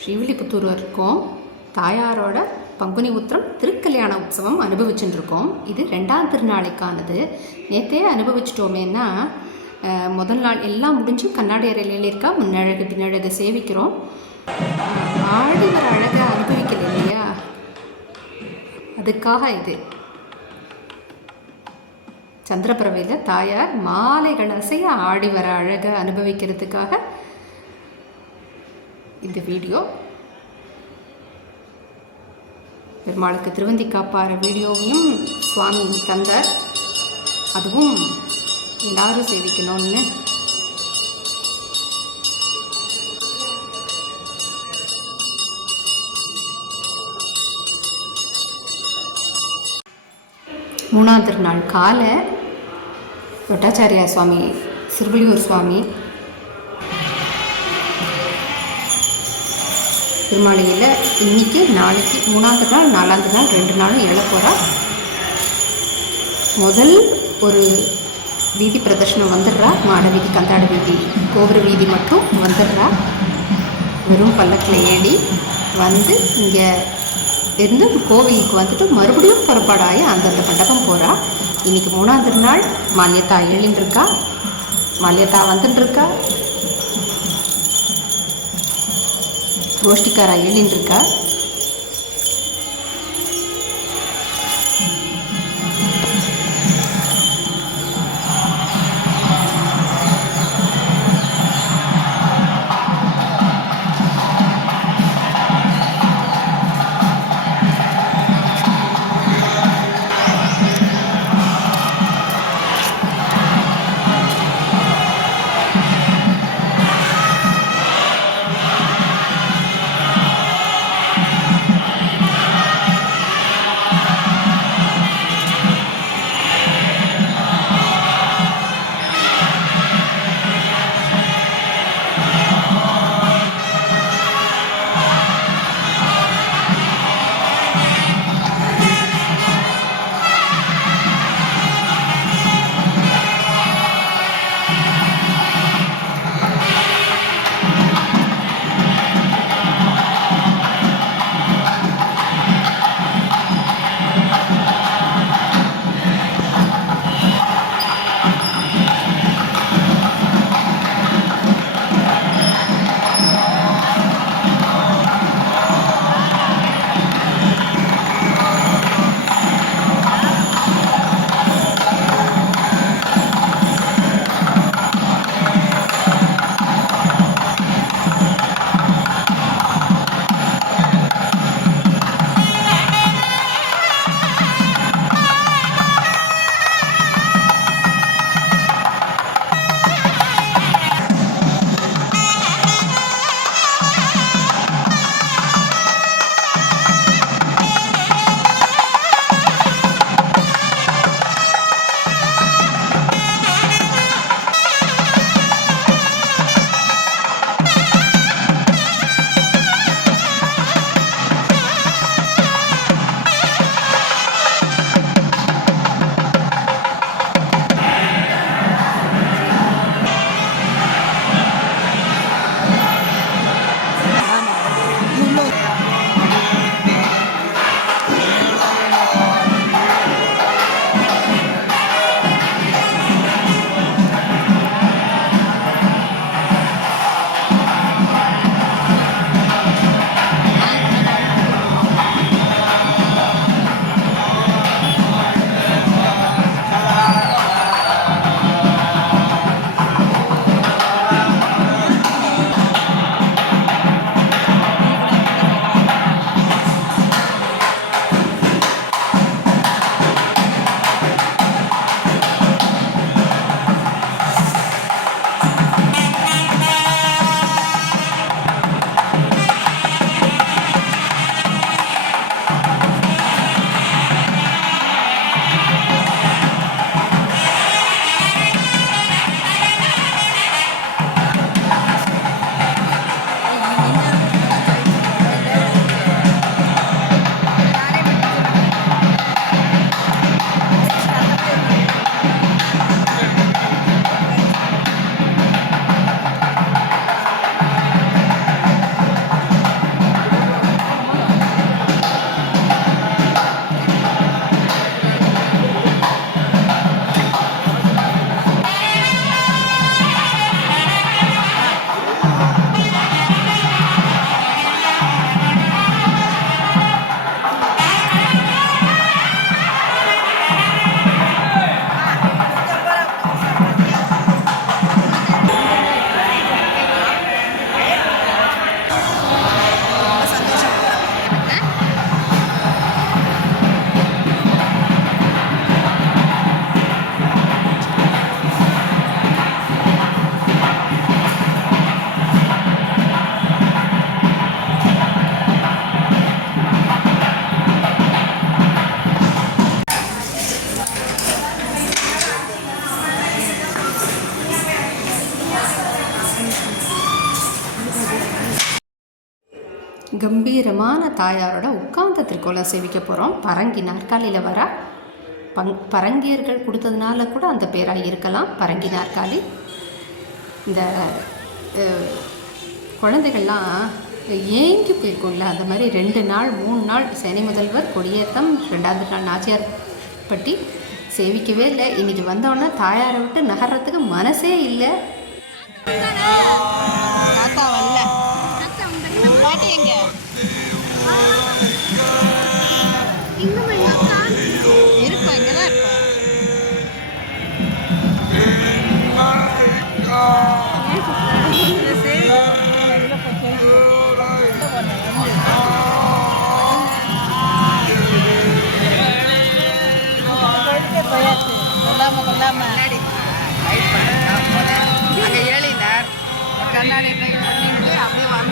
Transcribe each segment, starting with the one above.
ஸ்ரீவில்லிபுத்தூர் இருக்கோம். தாயாரோட பங்குனி உத்திரம் திருக்கல்யாண உற்சவம் அனுபவிச்சுட்டு இருக்கோம் இது ரெண்டாம் திருநாளைக்கானது. நேற்றே அனுபவிச்சிட்டோமேன்னா முதல் நாள் எல்லாம் முடிஞ்சு கண்ணாடி அறையில இருக்கா முன்னழகு பின்னழகு சேவிக்கிறோம். ஆடி வர அழகை அனுபவிக்கல இல்லையா? அதுக்காக இது. சந்திரபிரவையில் தாயார் மாலைகள் அசைய ஆடி வர அழகை அனுபவிக்கிறதுக்காக இந்த வீடியோ. பெருமாளுக்கு திருவந்தி காப்பாற வீடியோவையும் சுவாமி தந்தார் அதுவும் எல்லாரும் சேவிக்கணும்னு. மூணாவது நாள் காலை. பட்டாச்சாரியா சுவாமி சிறுவலியூர் சுவாமி திருமாளிகையில் இன்றைக்கி நாளைக்கு மூணாவது நாள் நாலாவது நாள் ரெண்டு நாளும் எழப்போகிறா முதல் ஒரு வீதி பிரதர்ஷனம் வந்துடுறா. மாட வீதி கந்தாட வீதி கோபுர வீதி மட்டும் வந்துடுறா. வெறும் பல்லக்கில் ஏறி வந்து இங்கே இருந்து கோவிலுக்கு வந்துட்டு மறுபடியும் புறப்பாடாகி அந்தந்த மண்டபம் போகிறா இன்றைக்கி மூணாவது நாள் மானியத்தா எழுந்திருக்கா இருக்கா. வந்துட்டுருக்கா கோஷ்டிக்காரா எழுதின்னு கம்பீரமான தாயாரோட உட்கார்ந்த திருக்கோலம் சேவிக்க போகிறோம் பரங்கி நாற்காலியில் வர பங் பரங்கியர்கள் கொடுத்ததுனால கூட அந்த பேராக இருக்கலாம். பரங்கி நாற்காலி. இந்த குழந்தைகள்லாம் ஏங்கி போயிருக்கும்ல. அந்த மாதிரி ரெண்டு நாள் மூணு நாள் சேனை முதல்வர் கொடியேத்தம் ரெண்டாவது நாள் நாச்சியார் பட்டி சேவிக்கவே இல்லை. இன்றைக்கி வந்தோடனே தாயாரை விட்டு நகர்றதுக்கு மனசே இல்லை. பாட்டி எங்க? இருப்பா இங்கதான் இருப்பா. கொல்லாம கொல்லாம. அங்கே ஏழினார் கண்ணாடி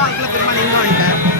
அப்படியே திரும்ப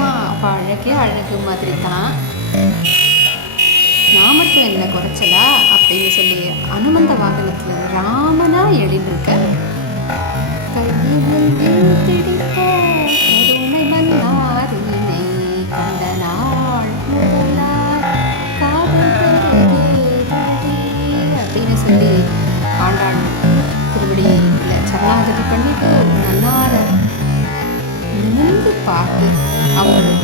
அம்மா அப்போ அழகே அழகு மாதிரி தான். நான் மட்டும் என்ன குறைச்சலா? அப்படின்னு சொல்லி அனுமந்த வாகனத்தில் ராமனா எழுந்திருக்க கையில் our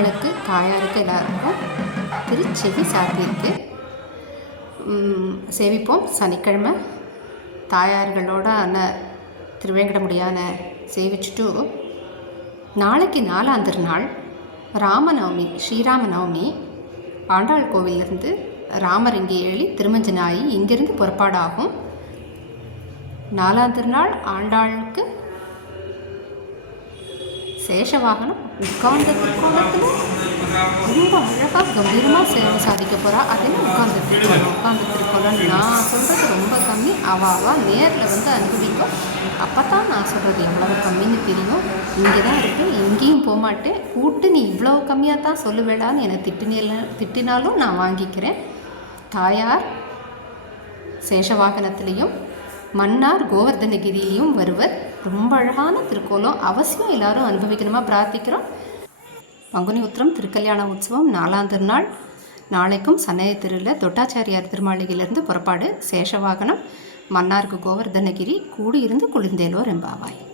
பெருமாளுக்கு தாயாருக்கு எல்லாருக்கும் திருச்செவி சாத்தியிருக்கு. சேவிப்போம் சனிக்கிழமை தாயார்களோட அண்ண திருவேங்கடமுடியான சேவிச்சுட்டு நாளைக்கு நாலாம் திருநாள் ராமநவமி ஸ்ரீராம நவமி ஆண்டாள் கோவிலிருந்து ராமர் இங்கே எழுதி திருமஞ்சனாயி இங்கிருந்து புறப்பாடாகும். நாலாம் திருநாள் ஆண்டாளுக்கு சேஷவாகனம் உட்கார்ந்த திருக்கோலத்தில் ரொம்ப அழகாக கம்பீரமாக சேவை சாதிக்க போகிறா அதில் உட்கார்ந்து திருக்கோலம் உட்கார்ந்து திருக்கோலம் நான் சொல்கிறது ரொம்ப கம்மி. அவாவா நேரில் வந்து அனுபவிக்கும் அப்போ தான் நான் சொல்கிறது எவ்வளவு கம்மின்னு தெரியும். இங்கே தான் இருக்குது எங்கேயும் போகமாட்டேன் கூட்டு நீ இவ்வளோ கம்மியாக தான் சொல்லுவேடான்னு என்னை திட்டினில திட்டினாலும் நான் வாங்கிக்கிறேன். தாயார் சேஷவாகனத்திலையும் மன்னார் கோவர்தனகிரியிலையும் வருவர். ரொம்ப அழகான திருக்கோலம். அவசியம் எல்லாரும் அனுபவிக்கணுமா? பிரார்த்திக்கிறோம். பங்குனி உத்திரம் திருக்கல்யாண உற்சவம் நாலாம் திருநாள். நாளைக்கும் சன்னய திருவில் தொட்டாச்சாரியார் திருமாளிகையிலிருந்து புறப்பாடு. சேஷவாகனம் மன்னார்கு கோவர்தனகிரி கூடியிருந்து குளிர்ந்தேலோர் எம்பாவாய்.